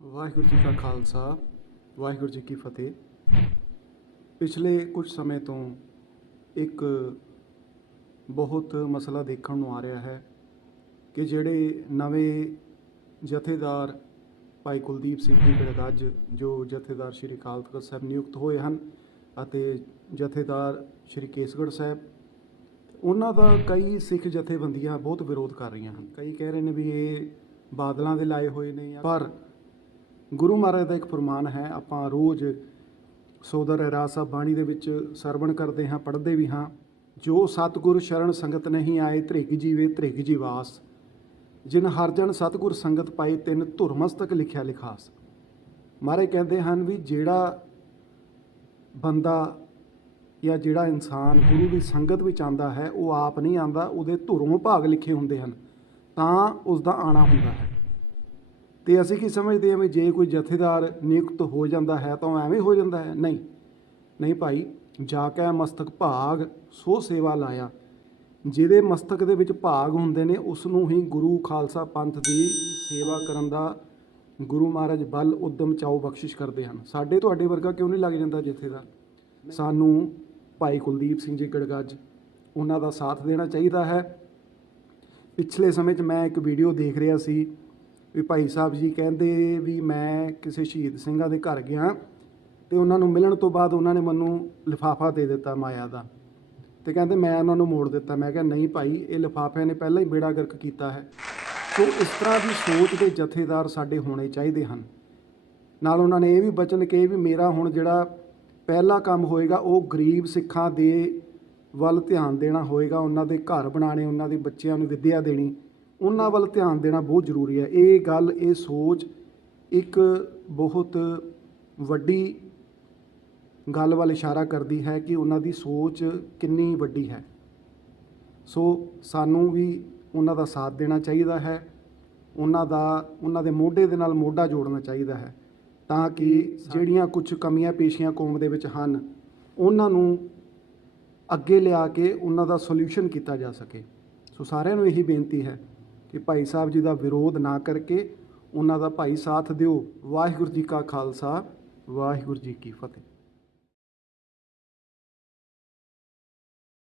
ਵਾਹਿਗੁਰੂ ਜੀ ਕਾ ਖਾਲਸਾ, ਵਾਹਿਗੁਰੂ ਜੀ ਕੀ ਫਤਿਹ। ਪਿਛਲੇ ਕੁਝ ਸਮੇਂ ਤੋਂ ਇੱਕ ਬਹੁਤ ਮਸਲਾ ਦੇਖਣ ਨੂੰ ਆ ਰਿਹਾ ਹੈ ਕਿ ਜਿਹੜੇ ਨਵੇਂ ਜਥੇਦਾਰ ਭਾਈ ਕੁਲਦੀਪ ਸਿੰਘ ਜੀ ਗੜਗੱਜ ਜੋ ਜਥੇਦਾਰ ਸ਼੍ਰੀ ਅਕਾਲ ਤਖਤ ਸਾਹਿਬ ਨਿਯੁਕਤ ਹੋਏ ਹਨ ਅਤੇ ਜਥੇਦਾਰ ਸ਼੍ਰੀ ਕੇਸਗੜ੍ਹ ਸਾਹਿਬ, ਉਹਨਾਂ ਦਾ ਕਈ ਸਿੱਖ ਜਥੇਬੰਦੀਆਂ ਬਹੁਤ ਵਿਰੋਧ ਕਰ ਰਹੀਆਂ ਹਨ। ਕਈ ਕਹਿ ਰਹੇ ਨੇ ਵੀ ਇਹ ਬਾਦਲਾਂ ਦੇ ਲਾਏ ਹੋਏ ਨੇ ਪਰ ਗੁਰੂ ਮਹਾਰਾਜ ਦਾ ਇੱਕ ਫਰਮਾਨ ਹੈ, ਆਪਾਂ ਰੋਜ਼ ਸੋਦਰ ਰਹਿਰਾਸ ਸਾਹਿਬ ਬਾਣੀ ਦੇ ਵਿੱਚ ਸਰਵਣ ਕਰਦੇ ਹਾਂ, ਪੜ੍ਹਦੇ ਵੀ ਹਾਂ। ਜੋ ਸਤਿਗੁਰ ਸ਼ਰਨ ਸੰਗਤ ਨਹੀਂ ਆਏ, ਧ੍ਰਿਗ ਜੀਵੇ ਧ੍ਰਿਗ ਜੀਵਾਸ। ਜਿਨ ਹਰ ਜਨ ਸਤਿਗੁਰ ਸੰਗਤ ਪਾਏ, ਤਿੰਨ ਧੁਰਮਸਤਕ ਲਿਖਿਆ ਲਿਖਾਸ। ਮਹਾਰਾਜ ਕਹਿੰਦੇ ਹਨ ਵੀ ਜਿਹੜਾ ਬੰਦਾ ਜਾਂ ਜਿਹੜਾ ਇਨਸਾਨ ਗੁਰੂ ਦੀ ਸੰਗਤ ਵਿੱਚ ਆਂਦਾ ਹੈ, ਉਹ ਆਪ ਨਹੀਂ ਆਂਦਾ ਉਹਦੇ ਧੁਰੋਂ ਭਾਗ ਲਿਖੇ ਹੁੰਦੇ ਹਨ। ਤਾਂ ਉਸ ਦਾ ਆਣਾ ਹੁੰਦਾ ਹੈ। ਤੇ ਅਸੀਂ ਕੀ ਸਮਝਦੇ ਹਾਂ ਵੀ ਜੇ ਕੋਈ ਜਥੇਦਾਰ ਨਿਯੁਕਤ ਹੋ ਜਾਂਦਾ ਹੈ ਤਾਂ ਉਹ ਐਵੇਂ ਹੋ ਜਾਂਦਾ ਹੈ? ਨਹੀਂ। ਨਹੀਂ ਭਾਈ, ਜਾ ਕੇ ਮਸਤਕ ਭਾਗ ਸੋ ਸੇਵਾ ਲਾਇਆ। ਜਿਹਦੇ ਮਸਤਕ ਦੇ ਵਿੱਚ ਭਾਗ ਹੁੰਦੇ ਨੇ ਉਸ ਨੂੰ ਹੀ ਗੁਰੂ ਖਾਲਸਾ ਪੰਥ ਦੀ ਸੇਵਾ ਕਰਨ ਦਾ ਗੁਰੂ ਮਹਾਰਾਜ ਬਲ ਉਦਮ ਚਾਉ ਬਖਸ਼ਿਸ਼ ਕਰਦੇ ਹਨ। ਸਾਡੇ ਤੁਹਾਡੇ ਵਰਗਾ ਕਿਉਂ ਨਹੀਂ ਲੱਗ ਜਾਂਦਾ ਜਥੇਦਾਰ? ਸਾਨੂੰ ਭਾਈ ਕੁਲਦੀਪ ਸਿੰਘ ਜੀ ਗੜਗੱਜ ਉਹਨਾਂ ਦਾ ਸਾਥ ਦੇਣਾ ਚਾਹੀਦਾ ਹੈ। ਪਿਛਲੇ ਸਮੇਂ 'ਚ ਮੈਂ ਇੱਕ ਵੀਡੀਓ ਦੇਖ ਰਿਹਾ ਸੀ। ਵੀ ਭਾਈ ਸਾਹਿਬ ਜੀ ਕਹਿੰਦੇ ਵੀ ਮੈਂ ਕਿਸੇ ਸ਼ਹੀਦ ਸਿੰਘਾਂ ਦੇ ਘਰ ਗਿਆ ਤੇ ਉਹਨਾਂ ਨੂੰ ਮਿਲਣ ਤੋਂ ਬਾਅਦ ਉਹਨਾਂ ਨੇ ਮੈਨੂੰ ਲਿਫਾਫਾ ਦੇ ਦਿੱਤਾ ਮਾਇਆ ਦਾ ਤੇ ਕਹਿੰਦੇ ਮੈਂ ਉਹਨਾਂ ਨੂੰ ਮੋੜ ਦਿੱਤਾ। ਮੈਂ ਕਿਹਾ, ਨਹੀਂ ਭਾਈ, ਇਹ ਲਿਫਾਫਿਆਂ ਨੇ ਪਹਿਲਾਂ ਹੀ ਬੇੜਾ ਗਰਕ ਕੀਤਾ ਹੈ। ਸੋ ਇਸ ਤਰ੍ਹਾਂ ਦੀ ਸੋਚ ਦੇ ਜਥੇਦਾਰ ਸਾਡੇ ਹੋਣੇ ਚਾਹੀਦੇ ਹਨ। ਨਾਲ ਉਹਨਾਂ ਨੇ ਇਹ ਵੀ ਬਚਨ ਕਹੇ ਵੀ ਮੇਰਾ ਹੁਣ ਜਿਹੜਾ ਪਹਿਲਾ ਕੰਮ ਹੋਏਗਾ, ਉਹ ਗਰੀਬ ਸਿੱਖਾਂ ਦੇ ਵੱਲ ਧਿਆਨ ਦੇਣਾ ਹੋਏਗਾ। ਉਹਨਾਂ ਦੇ ਘਰ ਬਣਾਉਣੇ, ਉਹਨਾਂ ਦੇ ਬੱਚਿਆਂ ਨੂੰ ਵਿੱਦਿਆ ਦੇਣੀ। ਉਹਨਾਂ ਵੱਲ ਧਿਆਨ ਦੇਣਾ ਬਹੁਤ ਜ਼ਰੂਰੀ ਹੈ। ਇਹ ਗੱਲ ਇਹ ਸੋਚ ਇੱਕ ਬਹੁਤ ਵੱਡੀ ਗੱਲ ਵੱਲ ਇਸ਼ਾਰਾ ਕਰਦੀ ਹੈ ਕਿ ਉਹਨਾਂ ਦੀ ਸੋਚ ਕਿੰਨੀ ਵੱਡੀ ਹੈ। ਸੋ ਸਾਨੂੰ ਵੀ ਉਹਨਾਂ ਦਾ ਸਾਥ ਦੇਣਾ ਚਾਹੀਦਾ ਹੈ। ਉਹਨਾਂ ਦਾ ਉਹਨਾਂ ਦੇ ਮੋਢੇ ਦੇ ਨਾਲ ਮੋਢਾ ਜੋੜਨਾ ਚਾਹੀਦਾ ਹੈ ਤਾਂ ਕਿ ਜਿਹੜੀਆਂ ਕੁਝ ਕਮੀਆਂ ਪੇਸ਼ੀਆਂ ਕੌਮ ਦੇ ਵਿੱਚ ਹਨ ਉਹਨਾਂ ਨੂੰ ਅੱਗੇ ਲਿਆ ਕੇ ਉਹਨਾਂ ਦਾ ਸੋਲੂਸ਼ਨ ਕੀਤਾ ਜਾ ਸਕੇ। ਸੋ ਸਾਰਿਆਂ ਨੂੰ ਇਹੀ ਬੇਨਤੀ ਹੈ ਕਿ ਭਾਈ ਸਾਹਿਬ ਜੀ ਦਾ ਵਿਰੋਧ ਨਾ ਕਰਕੇ ਉਹਨਾਂ ਦਾ ਭਾਈ ਸਾਥ ਦਿਓ। ਵਾਹਿਗੁਰੂ ਜੀ ਕਾ ਖਾਲਸਾ, ਵਾਹਿਗੁਰੂ ਜੀ ਕੀ ਫਤਿਹ।